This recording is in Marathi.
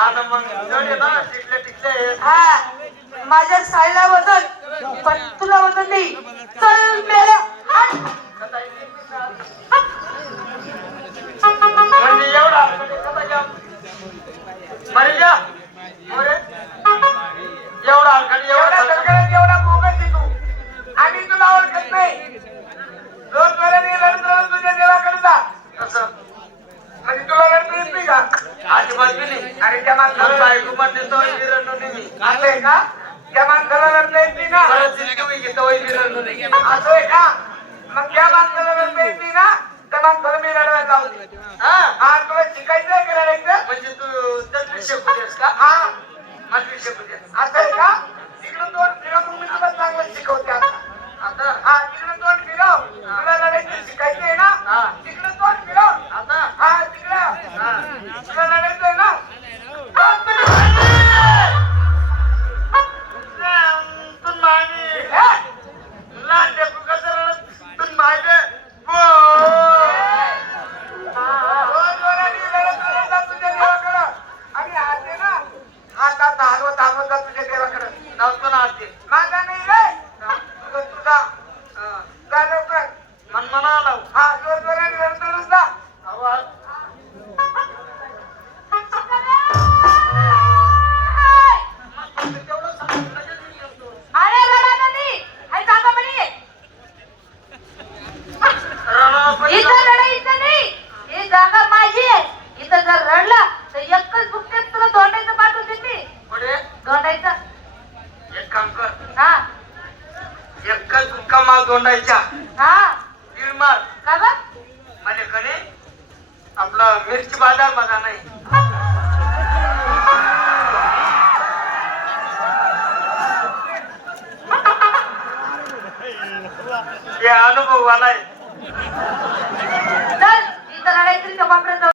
आणि मग जोडे ना टिकले टिकले हा माझ्या साईला वजन पण तुला वजन नाही. चल मेल्या म्हणजे एवढा कसा घ्या बरे घ्या एवढा हलकट एवढा सगळ्यात एवढा बोगस आहे तू. आम्ही तुला ओळखत नाही. रोज वेळेने रडत तुझ्या देवाकडे जा. कसं म्हणजे तुला रडता येत नाही का? अजिबात बी नाही. अरे त्या माणसाला बायको म्हणते तो विरंडू नाही असं आहे का? त्या माणसाला रडता येत नाही ना? परत जिंकवी घेतो विरंडू नाही असं आहे का? मग त्या माणसाला रडता येत नाही ना? त्या माणसाला मी रडवायला लावते. हा तुला शिकायचंय का रडायचं? म्हणजे तू तर शिकू देस का हा मला शिकू देस असं आहे का? तिकडून दोन फिरव मग मी तुला चांगलं शिकवते आता. आता हा तिकडून दोन फिरव. तुला लढायचं शिकायचंय ना? हा. तिकडून दोन फिरव. आता हा तिकडं. तुला लढायचंय ना? तू मागे हे? लहान लेकरू कसं रडत तू मागे दोन जोराने लढत लढत जा तुझ्या देवाकडं. आणि हात आहे ना? हात आता हलवत हलवत जा तुझ्या देवाकडं. नव्हतं ना आते माझा नाही रे. तुझा जा लवकर. मन म्हणा लाव हा जोर जोराने लढत लढत जा. आवाज तेवढं सांग लगेच मी करतो. अरे रडा नाही. आई जागा बरी रडा पहिले इथं रडा इथं नाही. ही जागा माझी आहे. इथं जर रडला तर एकच बुकते तुला धोंडायचं पाठवते मी. पुढे धोंडायचं एक काम कर हा एकच बुक्का माल दोंडायच्या हा तीळ मार का ग म्हणजे कणे आपला मिरची बाजार बघा नाही हे अनुभव आलाय चल इथं रडायचं का बापरे